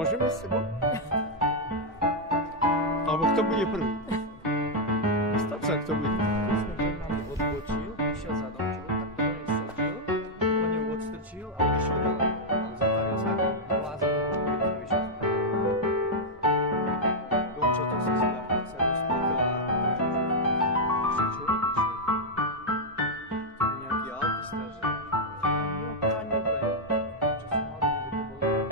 Môžeme s tebou? Alebo kto bude prvý? Stav sa, kto bude. Odbočil, išiel za dom, čo tak to nesotil, po ňu odstrčil a odišiel ďalej. On zataril sa, vlázil do toho, keď vyšiel z toho. Domčo to sa zľahol, sa rozplýkal a ešte čo išiel. To je nejaký autista, že? No, páni dobre. Čo som mal, že to bolo.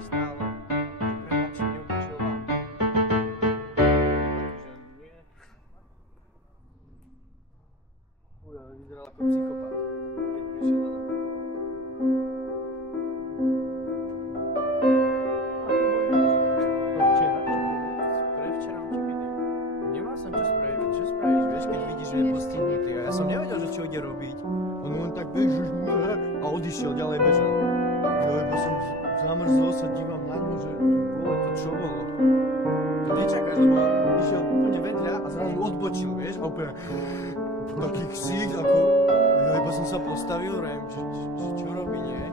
Stále. Prepačte, neobličil vám. Vyzeral ako psychopat, keď prišiel na dom. To včera, čo? Prevčera či kedy? Nemal som čo spraviť, čo spravíš, vieš, keď vidíš, že je postihnutý. A ja som nevedel, že čo ide robiť. On len tak beží a odišiel, ďalej bežal. Ja lebo som zamrzol, sa dívam na ňu, že bolo to čo bolo. To nečakáš, lebo on išiel úplne vedľa a zrazu odbočil, vieš, a úplne taký ksík, ako, lebo som sa postavil, že čo robí, nie?